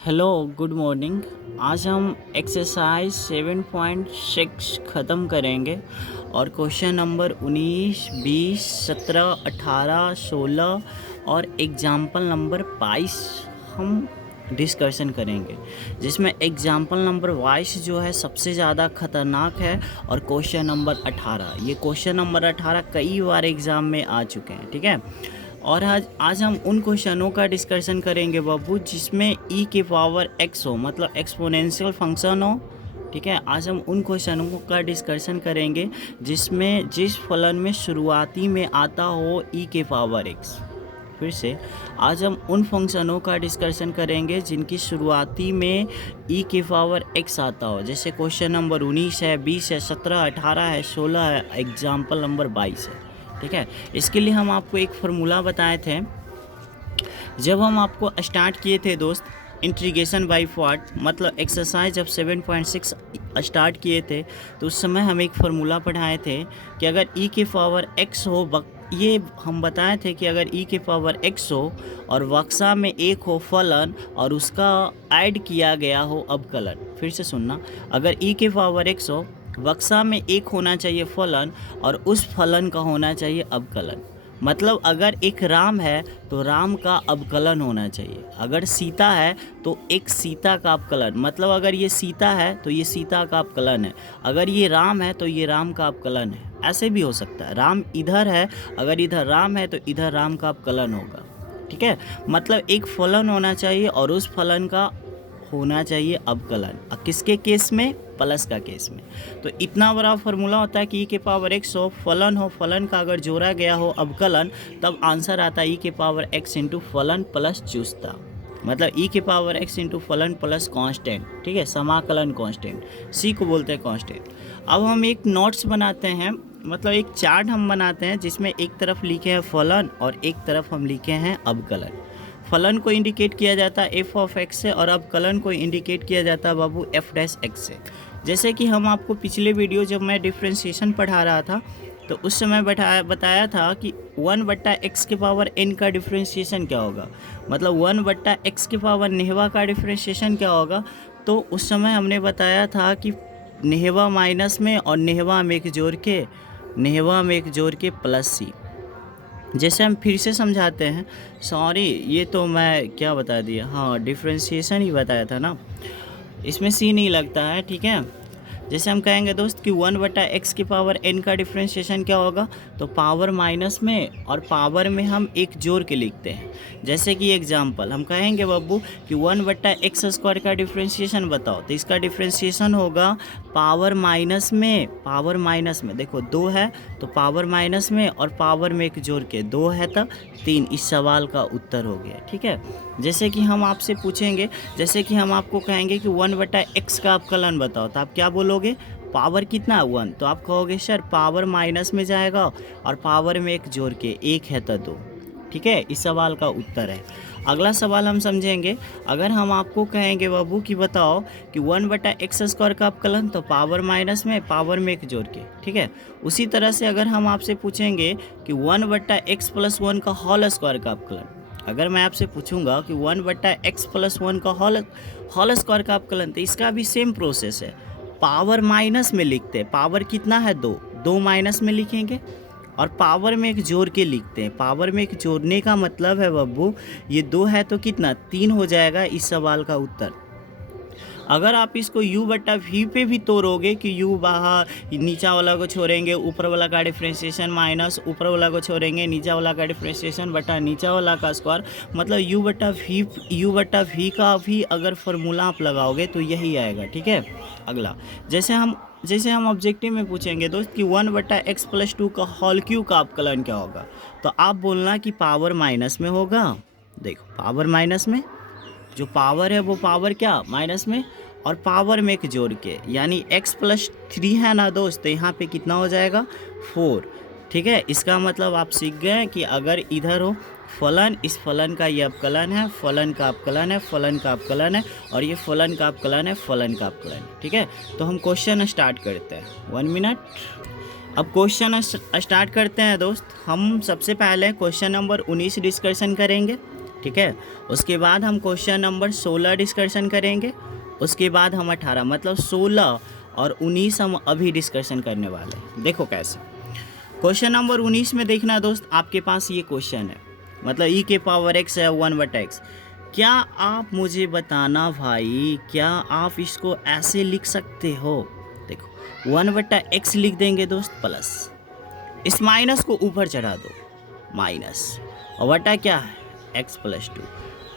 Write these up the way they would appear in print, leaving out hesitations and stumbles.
Hello good morning. आज हम exercise 7.6 ख़त्म करेंगे और क्वेश्चन नंबर 19, 20, 17, 18, 16 और एग्ज़ाम्पल नंबर 22 हम डिस्कशन करेंगे, जिसमें एग्ज़ाम्पल नंबर 22 जो है सबसे ज़्यादा ख़तरनाक है और क्वेश्चन नंबर 18, ये क्वेश्चन नंबर 18 कई बार एग्ज़ाम में आ चुके हैं। ठीक है, और आज हम उन क्वेश्चनों का डिस्कशन करेंगे बाबू जिसमें ई के पावर एक्स हो, मतलब एक्सपोनेंशियल फंक्शन हो। ठीक है, आज हम उन क्वेश्चनों का डिस्कशन करेंगे जिसमें जिस फलन में शुरुआती में आता हो ई के पावर एक्स। फिर से, आज हम उन फंक्शनों का डिस्कशन करेंगे जिनकी शुरुआती में ई के पावर एक्स आता हो, जैसे क्वेश्चन नंबर 19 है, 20 है, 17, 18 है, 16 है, एग्जाम्पल नंबर 22 है। ठीक है, इसके लिए हम आपको एक फार्मूला बताए थे जब हम आपको स्टार्ट किए थे दोस्त, इंटीग्रेशन बाय पार्ट, मतलब एक्सरसाइज जब 7.6 स्टार्ट किए थे तो उस समय हम एक फार्मूला पढ़ाए थे कि अगर ई के पावर एक्स हो, ये हम बताए थे कि अगर ई के पावर एक्स हो और बक्सा में एक हो फलन और उसका ऐड किया गया हो अवकलन। फिर से सुनना, अगर ई के पावर एक्स हो, बक्सा में एक होना चाहिए फलन और उस फलन का होना चाहिए अवकलन। मतलब अगर एक राम है तो राम का अवकलन होना चाहिए, अगर सीता है तो एक सीता का अवकलन, मतलब अगर ये सीता है तो ये सीता का अवकलन है, अगर ये राम है तो ये राम का अवकलन है। ऐसे भी हो सकता है, राम इधर है, अगर इधर राम है तो इधर राम का अवकलन होगा। ठीक है, मतलब एक फलन होना चाहिए और उस फलन का होना चाहिए अवकलन। किसके केस में? प्लस का केस में। तो इतना बड़ा फार्मूला होता है कि ई के पावर एक्स हो, फलन का अगर जोड़ा गया हो अवकलन, तब आंसर आता है ई के पावर एक्स इंटू फलन प्लस चुस्ता, मतलब ई के पावर एक्स इंटू फलन प्लस कांस्टेंट। ठीक है, समाकलन कांस्टेंट, सी को बोलते हैं कांस्टेंट। अब हम एक नोट्स बनाते हैं, मतलब एक चार्ट हम बनाते हैं जिसमें एक तरफ लिखे हैं फलन और एक तरफ हम लिखे हैं अवकलन। फलन को इंडिकेट किया जाता है एफ ऑफ एक्स से और अवकलन को इंडिकेट किया जाता है बाबू एफ डैश एक्स से। जैसे कि हम आपको पिछले वीडियो जब मैं डिफ्रेंशिएशन पढ़ा रहा था तो उस समय बताया था कि 1/x के पावर n का डिफ्रेंशिएशन क्या होगा, मतलब 1/x के पावर नेहवा का डिफ्रेंशिएशन क्या होगा। तो उस समय हमने बताया था कि नेहवा माइनस में और नेहवा में एक जोड़ के प्लस सी। जैसे हम फिर से समझाते हैं, सॉरी ये तो मैं क्या बता दिया, हाँ डिफ्रेंशिएशन ही बताया था ना, इसमें सी नहीं लगता है। ठीक है, जैसे हम कहेंगे दोस्त कि 1/x की पावर n का डिफ्रेंशिएशन क्या होगा, तो पावर माइनस में और पावर में हम एक जोड़ के लिखते हैं। जैसे कि एग्जांपल हम कहेंगे बाबू कि 1/x² का डिफ्रेंशिएशन बताओ, तो इसका डिफ्रेंशिएशन होगा पावर माइनस में देखो 2 है तो पावर माइनस में और पावर में एक जोड़ के 2 है तो 3। इस सवाल का उत्तर हो गया। ठीक है, जैसे कि हम आपसे पूछेंगे, जैसे कि हम आपको कहेंगे कि 1/x का अवकलन बताओ, तो आप क्या बोलोगे, पावर कितना है 1, तो आप कहोगे सर पावर माइनस में जाएगा और पावर में एक जोड़ के 1 है तो 2। ठीक है, इस सवाल का उत्तर है। अगला सवाल हम समझेंगे, अगर हम आपको कहेंगे बाबू कि बताओ कि 1/x² का अवकलन, तो पावर माइनस में पावर में एक जोड़ के। ठीक है, उसी तरह से अगर हम आपसे पूछेंगे कि 1/x+1 का होल स्क्वायर का अवकलन, अगर मैं आपसे पूछूंगा कि 1/x+1 का होल स्क्वायर का अवकलन, तो इसका भी सेम प्रोसेस है, पावर माइनस में लिखते हैं, पावर कितना है 2 माइनस में लिखेंगे और पावर में एक जोड़ के लिखते हैं। पावर में एक जोड़ने का मतलब है बब्बू, ये 2 है तो कितना 3 हो जाएगा इस सवाल का उत्तर। अगर आप इसको u/v पे भी तोड़ोगे कि u बाहर नीचा वाला को छोड़ेंगे, ऊपर वाला का डिफ्रेंशिएशन माइनस ऊपर वाला को छोड़ेंगे, नीचा वाला का डिफ्रेंशिएशन बटा नीचा वाला का स्क्वायर, मतलब u/v का भी अगर फार्मूला आप लगाओगे तो यही आएगा। ठीक है, अगला जैसे हम ऑब्जेक्टिव में पूछेंगे दोस्त कि 1/x+2 का होल क्यूब का अवकलन क्या होगा, तो आप बोलना कि पावर माइनस में होगा। देखो पावर माइनस में, जो पावर है वो पावर क्या माइनस में और पावर में एक जोड़ के, यानी x+3 है ना दोस्त, तो यहाँ पे कितना हो जाएगा 4। ठीक है, इसका मतलब आप सीख गए कि अगर इधर हो फलन, इस फलन का ये अवकलन है, फलन का अवकलन है, फलन का अवकलन है और ये फलन का अवकलन है, फलन का अवकलन है। ठीक है, तो हम क्वेश्चन स्टार्ट करते हैं, 1 मिनट। अब क्वेश्चन स्टार्ट करते हैं दोस्त। हम सबसे पहले क्वेश्चन नंबर 19 डिस्कशन करेंगे। ठीक है। उसके बाद हम क्वेश्चन नंबर 16 डिस्कशन करेंगे, उसके बाद हम 18 मतलब 16 और 19 हम अभी डिस्कशन करने वाले हैं। देखो कैसे, क्वेश्चन नंबर 19 में देखना दोस्त, आपके पास ये क्वेश्चन है, मतलब ई के पावर एक्स है 1/x। क्या आप मुझे बताना भाई, क्या आप इसको ऐसे लिख सकते हो? देखो 1/x लिख देंगे दोस्त, प्लस इस माइनस को ऊपर चढ़ा दो, माइनस, और बटा क्या है x+2।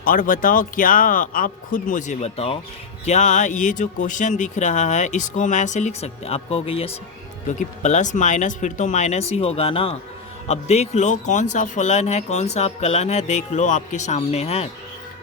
और बताओ, क्या आप खुद मुझे बताओ, क्या ये जो क्वेश्चन दिख रहा है इसको हम ऐसे लिख सकते हैं? आप कहोगे यस, क्योंकि प्लस माइनस फिर तो माइनस ही होगा ना। अब देख लो कौन सा फलन है कौन सा अवकलन है, देख लो आपके सामने है।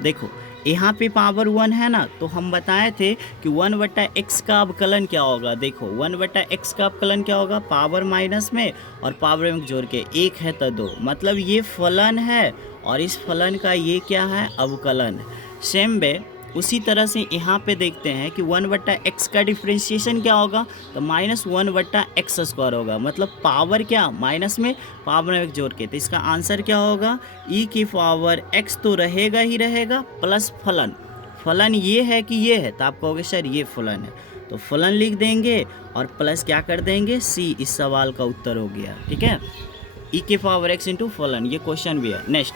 देखो यहाँ पे पावर 1 है ना, तो हम बताए थे कि 1/x का अवकलन क्या होगा। देखो 1/x का अवकलन क्या होगा, पावर माइनस में और पावर में जोड़ के, 1 है तो 2, मतलब ये फलन है और इस फलन का ये क्या है, अवकलन है। सेम वे उसी तरह से यहाँ पे देखते हैं कि 1/x का डिफ्रेंशिएशन क्या होगा, तो -1/x² होगा, मतलब पावर क्या, माइनस में पावर में जोड़ के, तो इसका आंसर क्या होगा, e की पावर x तो रहेगा ही रहेगा, प्लस फलन, फलन ये है कि ये है, तो आप कहोगे सर ये फलन है, तो फलन लिख देंगे और प्लस क्या कर देंगे, c, इस सवाल का उत्तर हो गया। ठीक है, e की पावर x इंटू फलन, ये क्वेश्चन भी है। नेक्स्ट,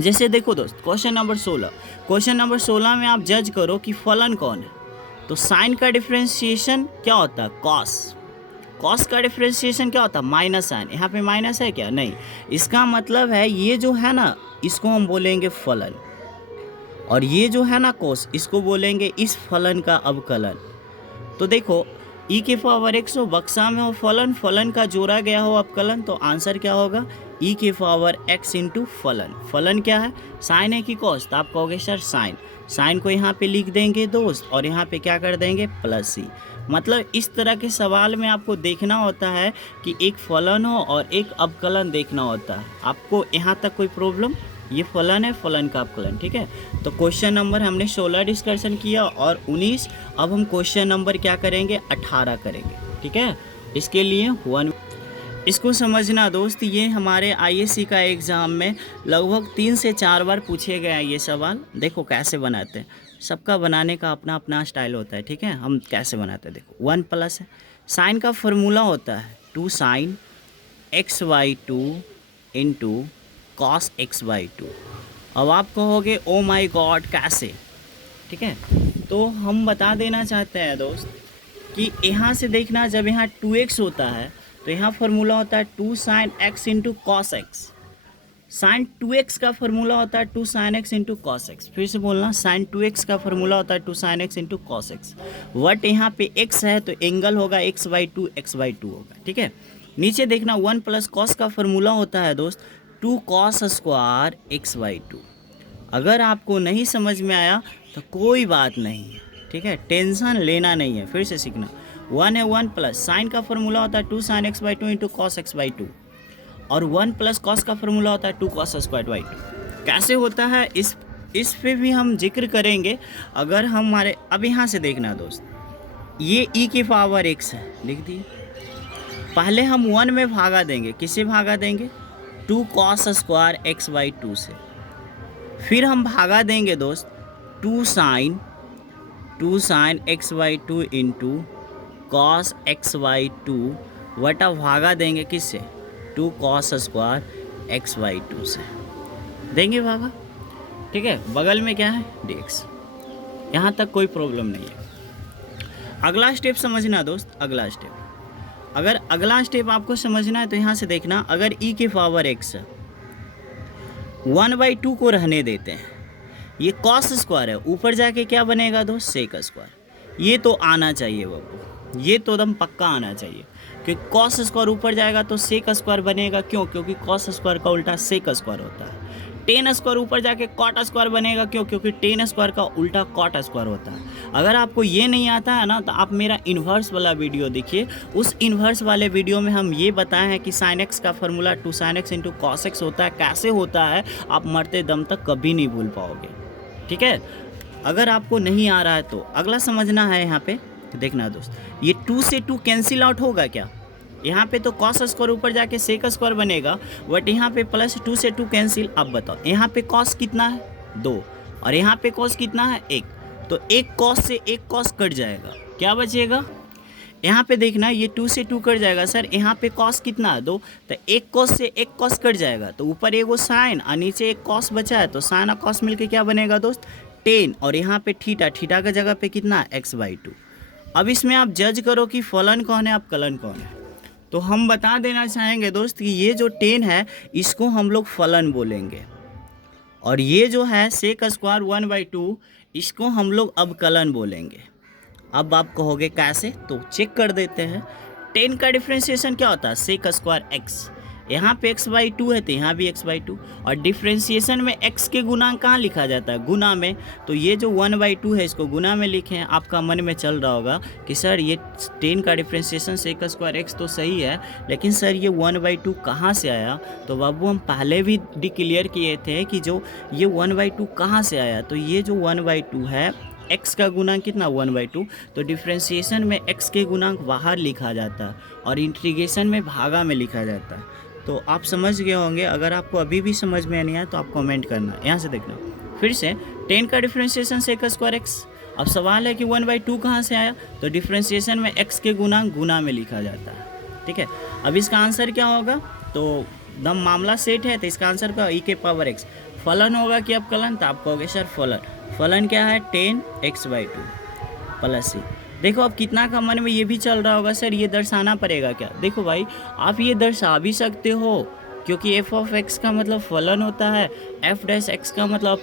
जैसे देखो दोस्त क्वेश्चन नंबर 16, क्वेश्चन नंबर 16 में आप जज करो कि फलन कौन है। तो साइन का डिफ्रेंशिएशन क्या होता है, कॉस, कॉस का डिफ्रेंशिएशन क्या होता है, माइनस साइन, यहाँ पे माइनस है क्या, नहीं, इसका मतलब है ये जो है ना इसको हम बोलेंगे फलन, और ये जो है ना कोस, इसको बोलेंगे इस फलन का अवकलन। तो देखो e की पावर x हो, बक्सा में हो फलन, फलन का जोड़ा गया हो अवकलन, तो आंसर क्या होगा, e की पावर x इंटू फलन। फलन क्या है, साइन है कि कॉस, तो आप कहोगे सर साइन, साइन को यहाँ पे लिख देंगे दोस्त और यहाँ पे क्या कर देंगे, प्लस c। मतलब इस तरह के सवाल में आपको देखना होता है कि एक फलन हो और एक अवकलन देखना होता है। आपको यहाँ तक कोई प्रॉब्लम, ये फलन है, फलन का अवकलन। ठीक है, तो क्वेश्चन नंबर हमने 16 डिस्कशन किया और 19, अब हम क्वेश्चन नंबर क्या करेंगे, 18 करेंगे। ठीक है, इसके लिए 1, इसको समझना दोस्त, ये हमारे आईएससी का एग्ज़ाम में लगभग 3 से 4 बार पूछे गए हैं ये सवाल। देखो कैसे बनाते हैं, सबका बनाने का अपना अपना स्टाइल होता है। ठीक है, हम कैसे बनाते हैं, देखो 1 प्लस है, साइन का फॉर्मूला होता है 2 sin x/2 into cos x/2। अब आप कहोगे ओ माई गॉड कैसे, ठीक है, तो हम बता देना चाहते हैं दोस्त कि यहाँ से देखना, जब यहाँ 2x होता है तो यहाँ फार्मूला होता है 2 sin x into cos x, sine 2x का फार्मूला होता है 2 sin x into cos x। फिर से बोलना, साइन 2x का फार्मूला होता है 2 sin x into cos x। What यहाँ पे x है तो एंगल होगा x/2 x/2 होगा। ठीक है, नीचे देखना 1 प्लस कॉस का फार्मूला होता है दोस्त 2 cos² x/2। अगर आपको नहीं समझ में आया तो कोई बात नहीं है, ठीक है, टेंशन लेना नहीं है, फिर से सीखना। 1 है 1 प्लस साइन का फार्मूला होता है 2 sin x/2 into cos x/2, और 1 प्लस कॉस का फार्मूला होता है 2 cos²/2। कैसे होता है इस पे भी हम जिक्र करेंगे। अगर हमारे, अब यहाँ से देखना दोस्त, ये e की पावर x है, लिख दिए, पहले हम 1 में भागा देंगे, किससे भागा देंगे, 2 cos² x/2 से, फिर हम भागा देंगे दोस्त 2 sin x/2 into cos x/2 वटा भागा देंगे किससे, 2 cos² x/2 से, देंगे भागा। ठीक है, बगल में क्या है dx, यहाँ तक कोई प्रॉब्लम नहीं है। अगला स्टेप समझना दोस्त, अगला स्टेप, अगर अगला स्टेप आपको समझना है तो यहाँ से देखना, अगर e की पावर x 1/2 को रहने देते हैं, ये cos² है, ऊपर जाके क्या बनेगा दोस्त, sec²। ये तो आना चाहिए बाबू, ये तो एकदम पक्का आना चाहिए, क्योंकि cos² ऊपर जाएगा तो sec² बनेगा, क्यों, क्योंकि cos² का उल्टा sec² होता है। tan² ऊपर जाके cot² बनेगा, क्यों, क्योंकि tan² का उल्टा cot² होता है। अगर आपको ये नहीं आता है ना, तो आप मेरा इन्वर्स वाला वीडियो देखिए, उस इन्वर्स वाले वीडियो में हम ये बताए हैं कि sin x का formula 2 sin x into cos x होता है, कैसे होता है, आप मरते दम तक कभी नहीं भूल पाओगे। ठीक है, अगर आपको नहीं आ रहा है तो अगला समझना है। यहाँ पे देखना दोस्त, ये 2 से 2 कैंसिल आउट होगा क्या, यहाँ पे तो कॉस स्क्वायर ऊपर जाके सेक स्क्वायर बनेगा, बट यहाँ पे प्लस 2 से 2 कैंसिल। अब बताओ यहाँ पे कॉस कितना है 2 और यहाँ पे कॉस कितना है 1, तो एक कॉस से एक कॉस कट जाएगा, क्या बचेगा यहाँ पे देखना, ये 2 से 2 कट जाएगा सर, यहाँ पे कॉस कितना है 2, तो एक कॉस से एक कॉस कट जाएगा, तो ऊपर एगो साइन और नीचे एक कॉस बचा है, तो साइन और कॉस मिलके क्या बनेगा दोस्त 10, और यहाँ पे थीटा, थीटा का जगह पे कितना है x/2। अब इसमें आप जज करो कि फलन कौन है आप कलन कौन है। तो हम बता देना चाहेंगे दोस्त कि ये जो 10 है इसको हम लोग फलन बोलेंगे, और ये जो है सेक स्क्वायर 1/2 इसको हम लोग अवकलन बोलेंगे। अब आप कहोगे कैसे, तो चेक कर देते हैं। 10 का डिफ्रेंशिएशन क्या होता है सेक स्क्वायर x, यहाँ पे x/2 है तो यहाँ भी x/2, और डिफ्रेंशिएशन में x के गुणांक कहाँ लिखा जाता है गुना में, तो ये जो 1/2 है इसको गुना में लिखे हैं। आपका मन में चल रहा होगा कि सर ये 10 का डिफ्रेंशिएशन सेक स्क्वायर x तो सही है, लेकिन सर ये 1/2 कहाँ से आया। तो बाबू हम पहले भी डिक्लेयर किए थे कि जो ये 1/2 कहाँ से आया, तो ये जो 1/2 है x का गुणांक कितना 1/2, तो डिफ्रेंशिएशन में x के गुणांक बाहर लिखा जाता है और इंटीग्रेशन में भागा में लिखा जाता है। तो आप समझ गए होंगे, अगर आपको अभी भी समझ में नहीं आया तो आप कमेंट करना। यहाँ से देखना फिर से 10 का डिफ्रेंशिएशन सेक स्क्वायर x। अब सवाल है कि 1/2 कहाँ से आया, तो डिफ्रेंशिएशन में x के गुणांक गुना में लिखा जाता है, ठीक है। अब इसका आंसर क्या होगा, तो दम मामला सेट है, तो इसका आंसर क्या e के पावर x। फलन होगा कि अवकलन, तो आप कहोगे सर फलन, फलन क्या है 10x/2 प्लस c। देखो अब कितना का मन में ये भी चल रहा होगा सर ये दर्शाना पड़ेगा क्या। देखो भाई आप ये दर्शा भी सकते हो, क्योंकि f(x) का मतलब फलन होता है, f' x का मतलब